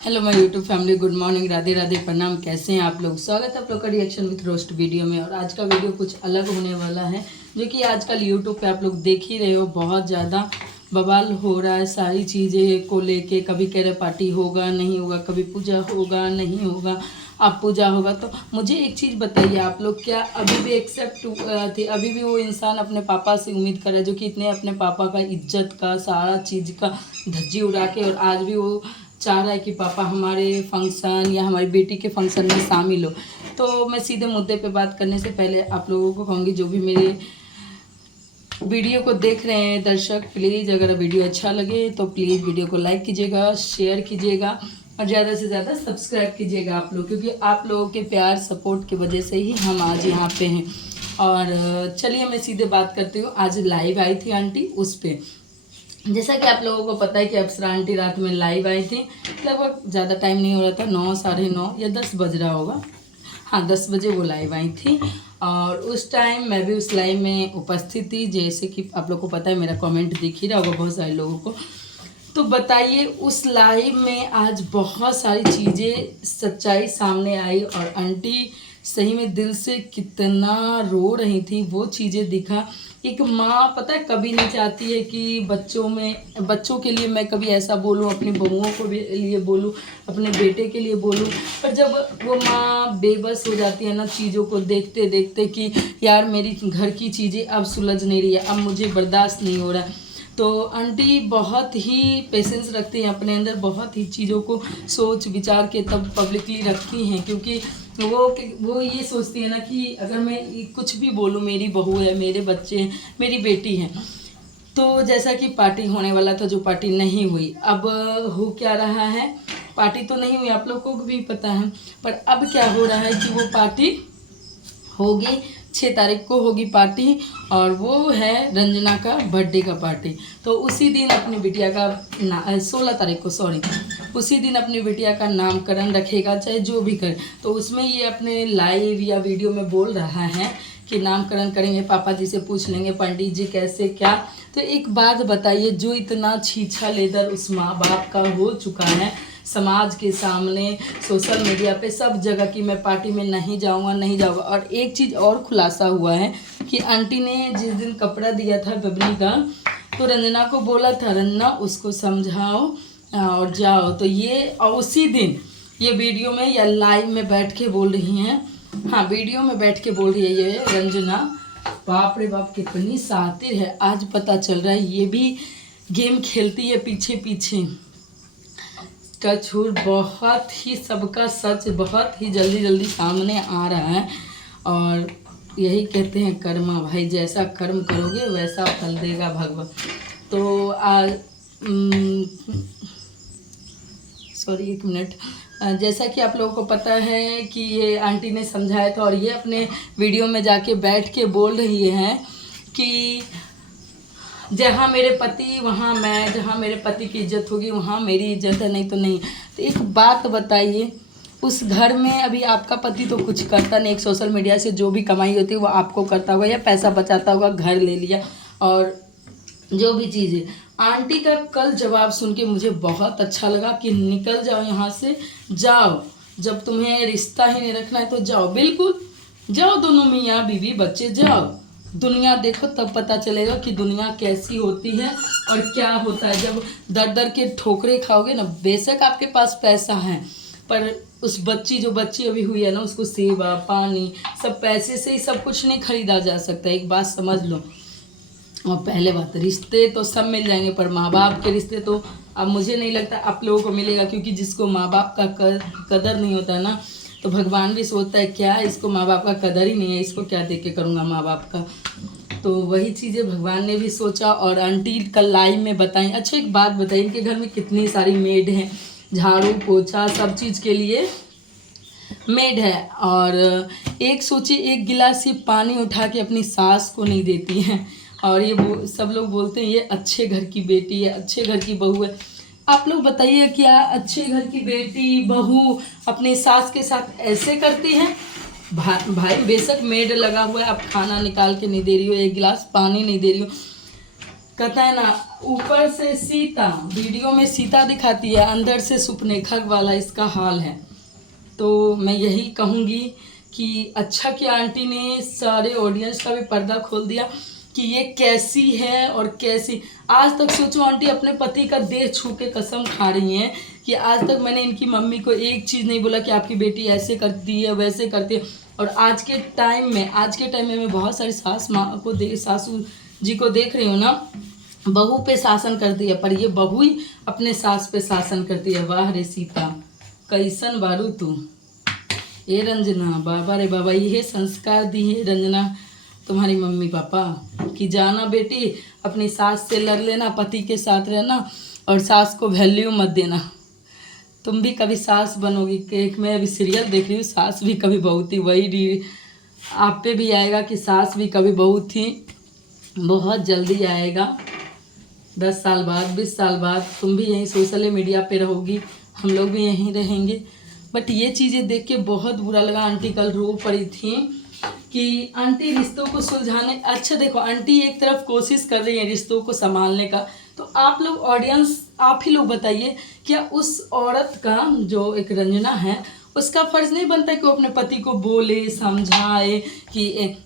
Hello my YouTube family, good morning, Radhe Radhe, प्रणाम। कैसे हैं आप लोग? स्वागत है आप लोग का रिएक्शन विथ रोस्ट वीडियो में। और आज का वीडियो कुछ अलग होने वाला है, जो कि आजकल यूट्यूब पे आप लोग देख ही रहे हो, बहुत ज़्यादा बवाल हो रहा है सारी चीज़ें को लेके। कभी कह रहे पार्टी होगा नहीं होगा, कभी पूजा होगा नहीं होगा, अब पूजा होगा। तो मुझे एक चीज़ बताइए, आप लोग क्या अभी भी एक्सेप्ट थे? अभी भी वो इंसान अपने पापा से उम्मीद कर रहा है, जो कि इतने अपने पापा का इज्जत का सारा चीज़ का धज्जी उड़ा के, और आज भी वो चाह रहा है कि पापा हमारे फंक्शन या हमारी बेटी के फंक्शन में शामिल हो। तो मैं सीधे मुद्दे पे बात करने से पहले आप लोगों को कहूँगी, जो भी मेरे वीडियो को देख रहे हैं दर्शक, प्लीज़ अगर वीडियो अच्छा लगे तो प्लीज़ वीडियो को लाइक कीजिएगा, शेयर कीजिएगा और ज़्यादा से ज़्यादा सब्सक्राइब कीजिएगा आप लोग, क्योंकि आप लोगों के प्यार सपोर्ट की वजह से ही हम आज यहाँ पे हैं। और चलिए मैं सीधे बात करती हूँ। आज लाइव आई थी आंटी उस पर, जैसा कि आप लोगों को पता है कि अप्सरा आंटी रात में लाइव आई थी। लगभग ज़्यादा टाइम नहीं हो रहा था, 9, साढ़े 9 या 10 बज रहा होगा। हाँ, 10 बजे वो लाइव आई थी और उस टाइम मैं भी उस लाइव में उपस्थित थी। जैसे कि आप लोगों को पता है, मेरा कमेंट दिख ही रहा होगा बहुत सारे लोगों को। तो बताइए, उस लाइव में आज बहुत सारी चीज़ें सच्चाई सामने आई और आंटी सही में दिल से कितना रो रही थी, वो चीज़ें दिखा। एक माँ पता है कभी नहीं चाहती है कि बच्चों के लिए मैं कभी ऐसा बोलूँ, अपनी बहुओं को भी लिए बोलूँ, अपने बेटे के लिए बोलूँ। पर जब वो माँ बेबस हो जाती है ना चीज़ों को देखते देखते कि यार मेरी घर की चीज़ें अब सुलझ नहीं रही है, अब मुझे बर्दाश्त नहीं हो रहा है, तो आंटी बहुत ही पेशेंस रखती हैं अपने अंदर, बहुत ही चीज़ों को सोच विचार के तब पब्लिकली रखती हैं। क्योंकि वो ये सोचती है ना कि अगर मैं कुछ भी बोलूँ, मेरी बहू है, मेरे बच्चे हैं, मेरी बेटी है। तो जैसा कि पार्टी होने वाला था, जो पार्टी नहीं हुई, अब हो क्या रहा है, पार्टी तो नहीं हुई, आप लोग को भी पता है। पर अब क्या हो रहा है कि वो पार्टी होगी, 6 तारीख को होगी पार्टी, और वो है रंजना का बर्थडे का पार्टी। तो उसी दिन अपनी बिटिया का 16 तारीख को, सॉरी, उसी दिन अपनी बिटिया का नामकरण रखेगा, चाहे जो भी करे। तो उसमें ये अपने लाइव या वीडियो में बोल रहा है कि नामकरण करेंगे, पापा जी से पूछ लेंगे पंडित जी कैसे क्या। तो एक बात बताइए, जो इतना छीछा लेदर उस माँ बाप का हो चुका है समाज के सामने, सोशल मीडिया पे, सब जगह की मैं पार्टी में नहीं जाऊंगा। और एक चीज़ और खुलासा हुआ है कि आंटी ने जिस दिन कपड़ा दिया था बबली का, तो रंजना को बोला था, रंजना उसको समझाओ और जाओ। तो ये और उसी दिन ये वीडियो में या लाइव में बैठ के बोल रही हैं, हाँ वीडियो में बैठ के बोल रही है ये रंजना। बाप रे बाप, कितनी शातिर है, आज पता चल रहा है ये भी गेम खेलती है पीछे पीछे। टचवुड, बहुत ही सबका सच बहुत ही जल्दी जल्दी सामने आ रहा है। और यही कहते हैं कर्मा भाई, जैसा कर्म करोगे वैसा फल देगा भगवान। तो आज सॉरी, एक मिनट। जैसा कि आप लोगों को पता है कि ये आंटी ने समझाया था, और ये अपने वीडियो में जाके बैठ के बोल रही है कि जहाँ मेरे पति वहाँ मैं, जहाँ मेरे पति की इज्जत होगी वहाँ मेरी इज्जत है, नहीं तो नहीं। तो एक बात बताइए, उस घर में अभी आपका पति तो कुछ करता नहीं, एक सोशल मीडिया से जो भी कमाई होती है वो आपको करता होगा या पैसा बचाता होगा, घर ले लिया और जो भी चीज़ें। आंटी का कल जवाब सुन के मुझे बहुत अच्छा लगा कि निकल जाओ यहाँ से, जाओ, जब तुम्हें रिश्ता ही नहीं रखना है तो जाओ, बिल्कुल जाओ, दोनों मियाँ बीवी बच्चे जाओ, दुनिया देखो, तब पता चलेगा कि दुनिया कैसी होती है और क्या होता है। जब दर दर के ठोकरे खाओगे ना, बेशक आपके पास पैसा है, पर उस जो बच्ची अभी हुई है ना, उसको सेवा पानी सब पैसे से ही सब कुछ नहीं खरीदा जा सकता, एक बात समझ लो। और पहले बात, रिश्ते तो सब मिल जाएंगे, पर माँ बाप के रिश्ते तो अब मुझे नहीं लगता आप लोगों को मिलेगा, क्योंकि जिसको माँ बाप का कदर नहीं होता ना, तो भगवान भी सोचता है क्या इसको माँ बाप का कदर ही नहीं है, इसको क्या दे के करूँगा माँ बाप का। तो वही चीज़ें भगवान ने भी सोचा और आंटी कल लाइव में बताई। अच्छा एक बात बताइए, इनके घर में कितनी सारी मेड हैं, झाड़ू पोछा सब चीज़ के लिए मेड है, और एक सोचिए एक गिलास से पानी उठा के अपनी सास को नहीं देती हैं। और ये सब लोग बोलते हैं ये अच्छे घर की बेटी है, अच्छे घर की बहू है। आप लोग बताइए, क्या अच्छे घर की बेटी बहू अपने सास के साथ ऐसे करती हैं? भाई बेशक मेड लगा हुआ है, आप खाना निकाल के नहीं दे रही हो, एक गिलास पानी नहीं दे रही हो, कहता है ना, ऊपर से सीता, वीडियो में सीता दिखाती है, अंदर से सुपने खग वाला इसका हाल है। तो मैं यही कहूँगी कि अच्छा कि आंटी ने सारे ऑडियंस का भी पर्दा खोल दिया कि ये कैसी है और कैसी। आज तक सोचो आंटी अपने पति का देह छू के कसम खा रही हैं कि आज तक मैंने इनकी मम्मी को एक चीज़ नहीं बोला कि आपकी बेटी ऐसे करती है वैसे करती है। और आज के टाइम में मैं बहुत सारी सासू जी को देख रही हूँ ना, बहू पे शासन करती है, पर ये बहू ही अपने सास पे शासन करती है। वाह रे सीता, कैसन बारू तू। ए रंजना, बाबा रे बाबा, ये संस्कार दी है रंजना तुम्हारी मम्मी पापा कि जाना बेटी, अपनी सास से लड़ लेना, पति के साथ रहना और सास को वैल्यू मत देना। तुम भी कभी सास बनोगी। एक मैं अभी सीरियल देख रही हूँ, सास भी कभी बहू थी, वही आप पे भी आएगा कि सास भी कभी बहू थी। बहुत जल्दी आएगा, 10 साल बाद 20 साल बाद तुम भी यहीं सोशल मीडिया पे रहोगी, हम लोग भी यहीं रहेंगे। बट ये चीज़ें देख के बहुत बुरा लगा। आंटी कल रो पड़ी थी कि आंटी रिश्तों को सुलझाने, अच्छा देखो आंटी एक तरफ कोशिश कर रही है रिश्तों को संभालने का, तो आप लोग ऑडियंस, आप ही लोग बताइए, क्या उस औरत का, जो एक रंजना है, उसका फर्ज नहीं बनता कि वो अपने पति को बोले, समझाए कि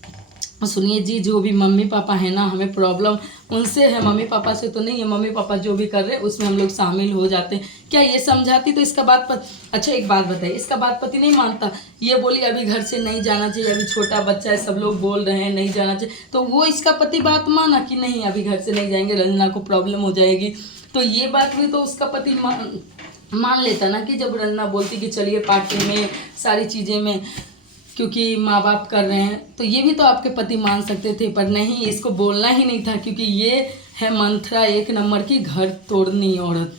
सुनिए जी, जो भी मम्मी पापा है ना, हमें प्रॉब्लम उनसे है, मम्मी पापा से तो नहीं है, मम्मी पापा जो भी कर रहे हैं उसमें हम लोग शामिल हो जाते हैं। क्या ये समझाती तो इसका बात अच्छा एक बात बताइए, इसका बात पति नहीं मानता, ये बोली अभी घर से नहीं जाना चाहिए, अभी छोटा बच्चा है, सब लोग बोल रहे हैं नहीं जाना चाहिए, तो वो इसका पति बात माना कि नहीं अभी घर से नहीं जाएंगे, रंजना को प्रॉब्लम हो जाएगी, तो ये बात हुई तो उसका पति मान लेता ना कि जब रंजना बोलती कि चलिए पार्टी में, सारी चीज़ें में, क्योंकि माँ बाप कर रहे हैं, तो ये भी तो आपके पति मान सकते थे, पर नहीं, इसको बोलना ही नहीं था, क्योंकि ये है मंत्रा 1 नंबर की घर तोड़नी औरत।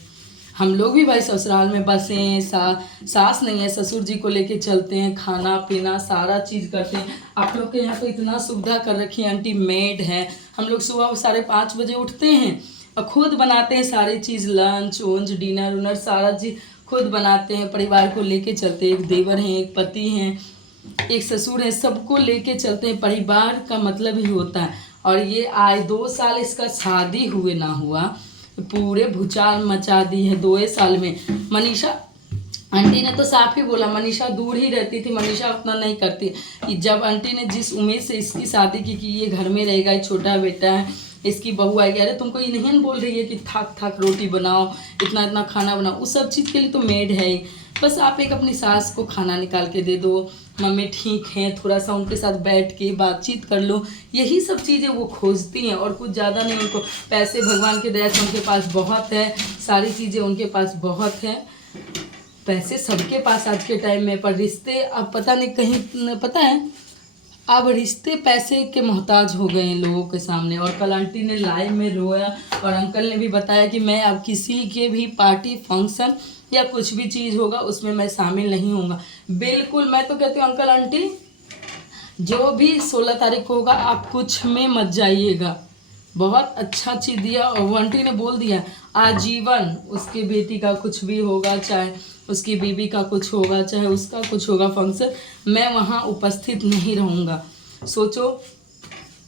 हम लोग भी भाई ससुराल में बसे, सास नहीं है, ससुर जी को लेके चलते हैं, खाना पीना सारा चीज़ करते हैं। आप लोग के यहाँ तो इतना सुविधा कर रखी है, आंटी मेड है, हम लोग सुबह 5:30 बजे उठते हैं और खुद बनाते हैं सारी चीज़, लंच वंच डिनर उनर सारा चीज़ खुद बनाते हैं, परिवार को लेके चलते हैं, एक देवर हैं, एक पति हैं, एक ससुर है, सबको लेके चलते हैं। परिवार का मतलब ही होता है। और ये आए 2 साल इसका शादी हुए ना हुआ, पूरे भूचाल मचा दी है 2 साल में। मनीषा आंटी ने तो साफ ही बोला, मनीषा दूर ही रहती थी, मनीषा उतना नहीं करती। जब आंटी ने जिस उम्मीद से इसकी शादी की कि ये घर में रहेगा, ये छोटा बेटा है, इसकी बहू आएगी, अरे तुमको ये नहीं बोल रही है कि थक रोटी बनाओ, इतना खाना बनाओ, उस सब चीज़ के लिए तो मेड है ही। बस आप एक अपनी सास को खाना निकाल के दे दो, मम्मी ठीक है, थोड़ा सा उनके साथ बैठ के बातचीत कर लो, यही सब चीज़ें वो खोजती हैं और कुछ ज़्यादा नहीं। उनको पैसे भगवान की दया से उनके पास बहुत है, सारी चीज़ें उनके पास बहुत है, पैसे सबके पास आज के टाइम में, पर रिश्ते अब पता नहीं कहीं, पता है अब रिश्ते पैसे के मोहताज हो गए हैं लोगों के सामने। और कल आंटी ने लाइव में रोया और अंकल ने भी बताया कि मैं अब किसी के भी पार्टी फंक्शन या कुछ भी चीज़ होगा उसमें मैं शामिल नहीं होऊंगा। बिल्कुल, मैं तो कहती हूँ अंकल आंटी, जो भी 16 तारीख को होगा आप कुछ में मत जाइएगा। बहुत अच्छा चीज़ दिया और वो आंटी ने बोल दिया आजीवन उसकी बेटी का कुछ भी होगा, चाहे उसकी बीबी का कुछ होगा, चाहे उसका कुछ होगा फंक्शन, मैं वहाँ उपस्थित नहीं रहूँगा। सोचो,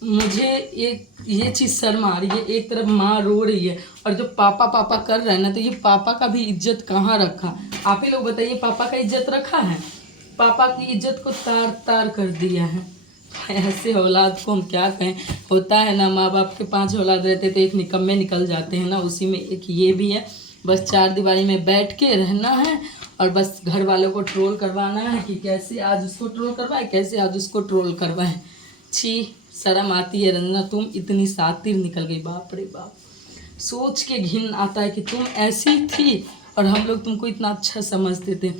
मुझे ये चीज़ शर्म आ रही है। एक तरफ माँ रो रही है और जो पापा पापा कर रहे हैं ना, तो ये पापा का भी इज्जत कहाँ रखा? आप ही लोग बताइए, पापा का इज्जत रखा है? पापा की इज्जत को तार तार कर दिया है। ऐसे औलाद को हम क्या कहें। होता है ना, माँ बाप के 5 औलाद रहते तो एक निकम्मे निकल जाते हैं ना, उसी में एक ये भी है। बस 4 दीवारी में बैठ के रहना है और बस घर वालों को ट्रोल करवाना है कि कैसे आज उसको ट्रोल करवाए, कैसे आज उसको ट्रोल करवाए। छी, शर्म आती है रंजना, तुम इतनी सातिर निकल गई, बाप रे बाप। सोच के घिन आता है कि तुम ऐसी थी और हम लोग तुमको इतना अच्छा समझते थे।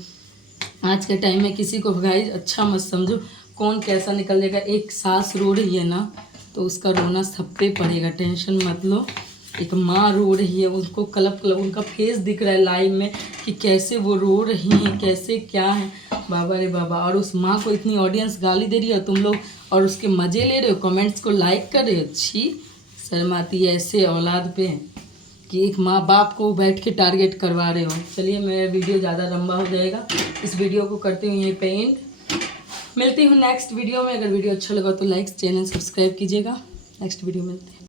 आज के टाइम में किसी को भगाई अच्छा मत समझो, कौन कैसा निकल जाएगा। एक सास रो रही है ना, तो उसका रोना सब पे पड़ेगा, टेंशन मत लो। एक माँ रो रही है, उनको कलप उनका फेस दिख रहा है लाइव में कि कैसे वो रो रही हैं, कैसे क्या है, बाबा रे बाबा। और उस माँ को इतनी ऑडियंस गाली दे रही है, तुम लोग और उसके मज़े ले रहे हो, कमेंट्स को लाइक कर रहे हो। छी, शर्म आती है ऐसे औलाद पे कि एक माँ बाप को बैठ के टारगेट करवा रहे हो। चलिए, मेरा वीडियो ज़्यादा लंबा हो जाएगा, इस वीडियो को करते हुए यहीं पे एंड। मिलती हूँ नेक्स्ट वीडियो में। अगर वीडियो अच्छा लगा तो लाइक, चैनल सब्सक्राइब कीजिएगा। नेक्स्ट वीडियो मिलते हैं।